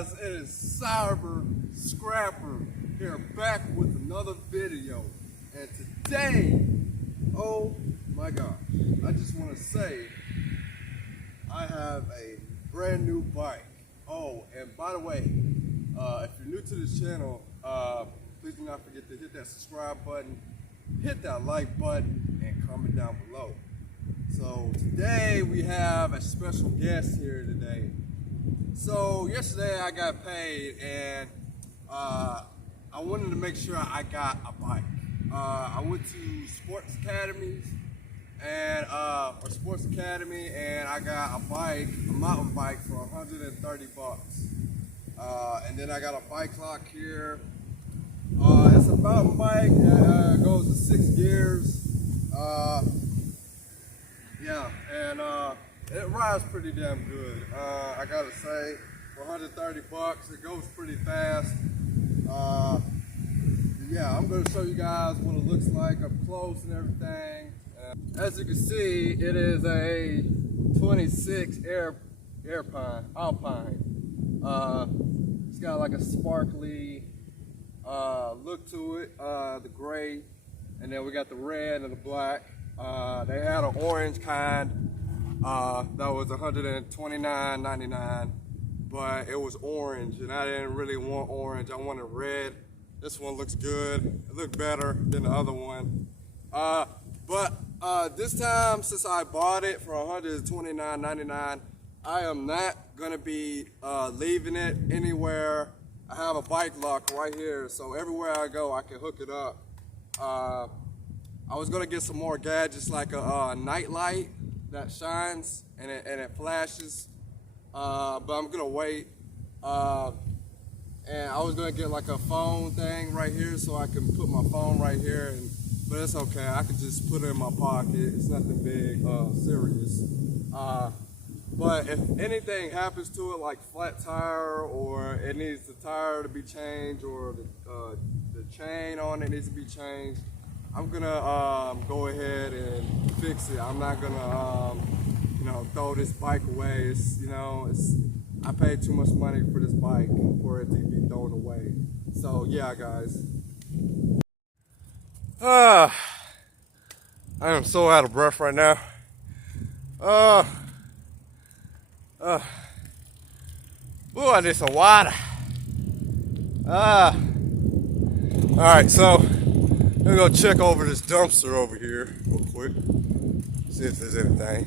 guys, it is Cyber Scrapper here back with another video. And today, oh my gosh, I just want to say I have a brand new bike. Oh, and by the way, if you're new to this channel, please do not forget to hit that subscribe button, hit that like button, and comment down below. So today we have a special guest here today. So yesterday I got paid and I wanted to make sure I got a bike. I went to Sports Academy and I got a bike, a mountain bike for 130 bucks. And then I got a bike lock here. It's a mountain bike that goes to 6 gears. Yeah, and it rides pretty damn good. I gotta say, for 130 bucks, it goes pretty fast. Yeah, I'm gonna show you guys what it looks like up close and everything. As you can see, it is a 26 Alpine. It's got like a sparkly look to it, the gray, and then we got the red and the black. They had an orange kind that was $129.99, but it was orange and I didn't really want orange. I wanted red. This one looks good. It looked better than the other one. But this time, since I bought it for $129.99, I am not gonna be leaving it anywhere. I have a bike lock right here, so everywhere I go, I can hook it up. I was gonna get some more gadgets like a night light that shines and it flashes, but I'm gonna wait. And I was gonna get like a phone thing right here so I can put my phone right here, but it's okay. I can just put it in my pocket. It's nothing big, serious. But if anything happens to it, like flat tire, or it needs the tire to be changed, or the chain on it needs to be changed, I'm gonna go ahead and fix it. I'm not gonna, throw this bike away. I paid too much money for this bike for it to be thrown away. So yeah, guys. I am so out of breath right now. I need some water. All right, so let me go check over this dumpster over here real quick. See if there's anything.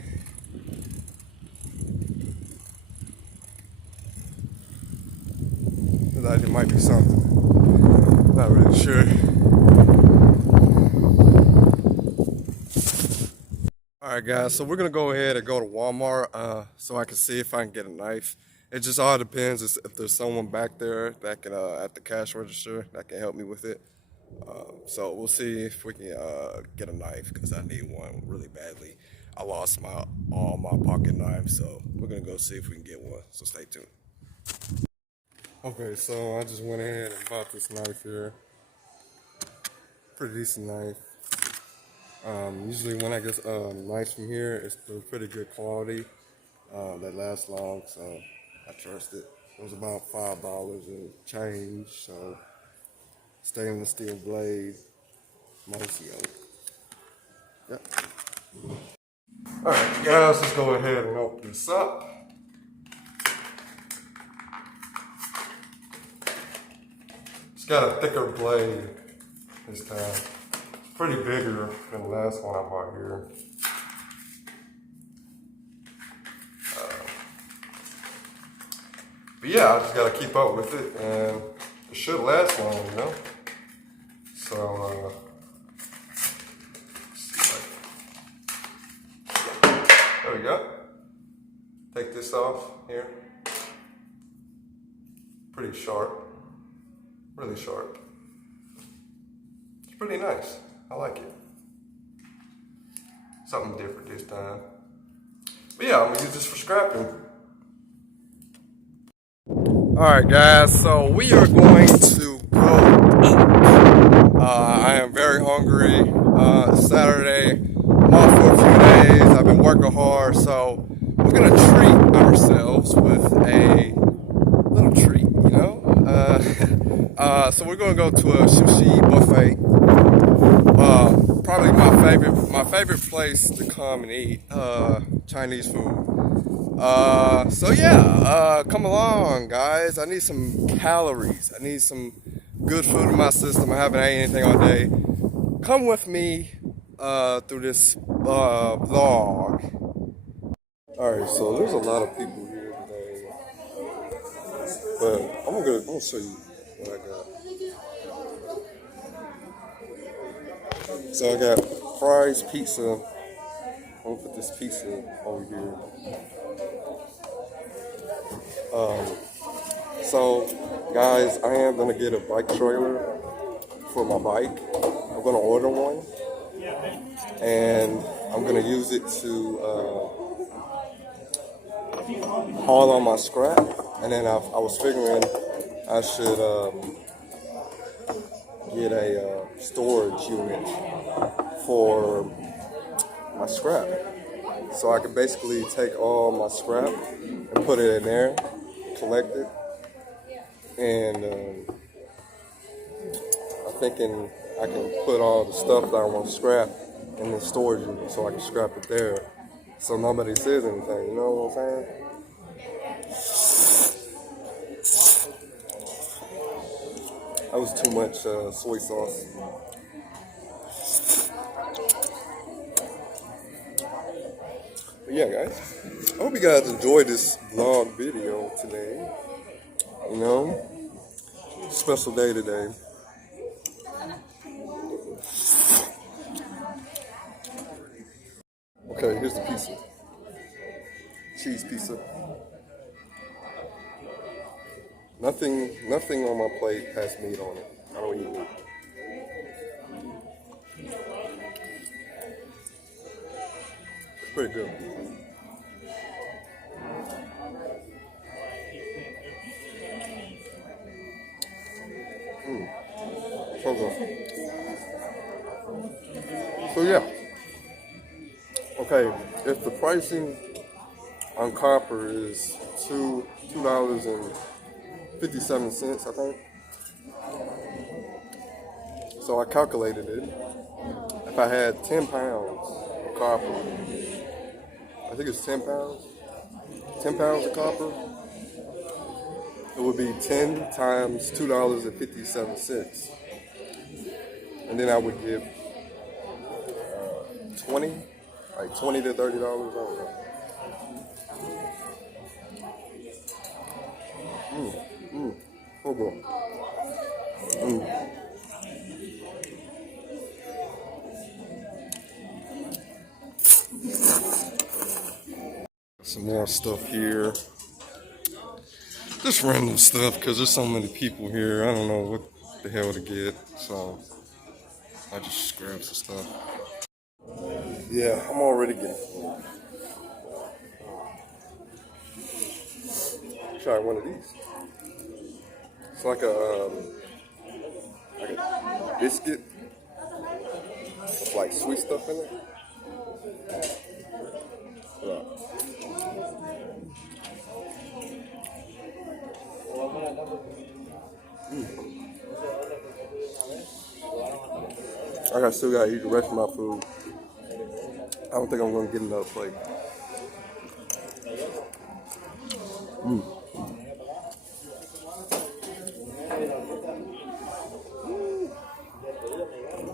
Looks like there might be something. Not really sure. Alright guys, so we're gonna go ahead and go to Walmart so I can see if I can get a knife. It just all depends if there's someone back there that can at the cash register that can help me with it. So we'll see if we can get a knife because I need one really badly. I lost all my pocket knives, so we're gonna go see if we can get one. So stay tuned. Okay, so I just went ahead and bought this knife here. Pretty decent knife. Usually when I get knives from here, it's pretty good quality. That lasts long, so I trust it. It was about $5 and change, so stainless steel blade, most yoke. Yep. Alright guys, let's go ahead and open this up. It's got a thicker blade this time. It's pretty bigger than the last one I bought here. But yeah, I just gotta keep up with it, and it should last long, you know? So, there we go. Take this off here. Pretty sharp. Really sharp. It's pretty nice. I like it. Something different this time. But yeah, I'm gonna use this for scrapping. Alright guys, so we are going to go eat. I am very hungry. It's Saturday. I'm off for a few days. I've been working hard, so we're gonna treat ourselves with a little treat. So we're gonna go to a sushi buffet. Probably my favorite place to come and eat Chinese food. So yeah, come along, guys. I need some calories. I need some good food in my system. I haven't ate anything all day. Come with me through this vlog. All right, so there's a lot of people here today, but I'm gonna show you what I got. So I got fries, pizza. I'm gonna put this pizza over here. So guys, I am gonna get a bike trailer for my bike. I'm gonna order one, and I'm gonna use it to haul on my scrap. And then I was figuring I should get a storage unit for my scrap, so I can basically take all my scrap and put it in there, collect it, and I'm thinking I can put all the stuff that I want to scrap in the storage unit, so I can scrap it there, so nobody says anything. You know what I'm saying? That was too much soy sauce. But yeah, guys, I hope you guys enjoyed this vlog video today. You know, special day today. Okay, here's the pizza. Cheese pizza. Nothing on my plate has meat on it. I don't eat meat. It's pretty good. So good. So yeah. Okay, if the pricing on copper is $2.57, I think. So I calculated it. If I had 10 pounds of copper, I think it's 10 pounds. 10 pounds of copper, it would be 10 times $2.57. And then I would give 20, like $20 to $30, I don't know. Oh boy. Some more stuff here. Just random stuff because there's so many people here. I don't know what the hell to get, so I just grabbed some stuff. Yeah, I'm already getting full. Try one of these. It's like a biscuit with like sweet stuff in it. Yeah. I still gotta eat the rest of my food. I don't think I'm gonna get another plate.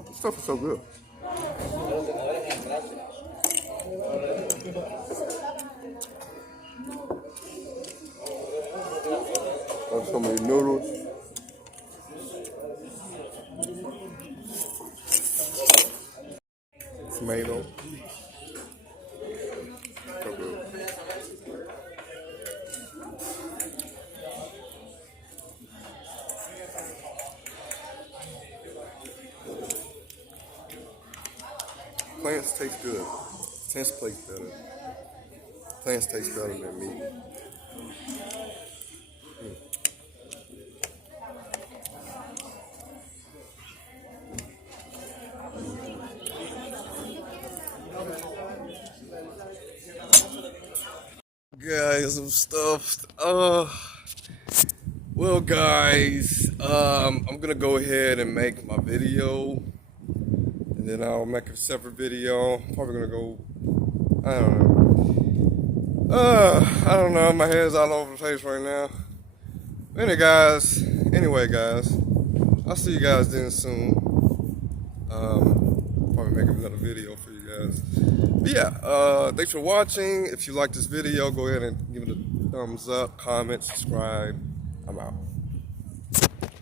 This stuff is so good. There's so many noodles. Tomato. So good. Plants taste good. Plants taste better. Plants taste better than meat. Guys, I'm stuffed. Well, guys, I'm gonna go ahead and make my video, and then I'll make a separate video. I'm probably gonna go. I don't know. I don't know. My head's all over the place right now. Anyway, guys, I'll see you guys then soon. Probably make another video for you guys. But yeah, thanks for watching. If you like this video, go ahead and give it a thumbs up, comment, subscribe. I'm out.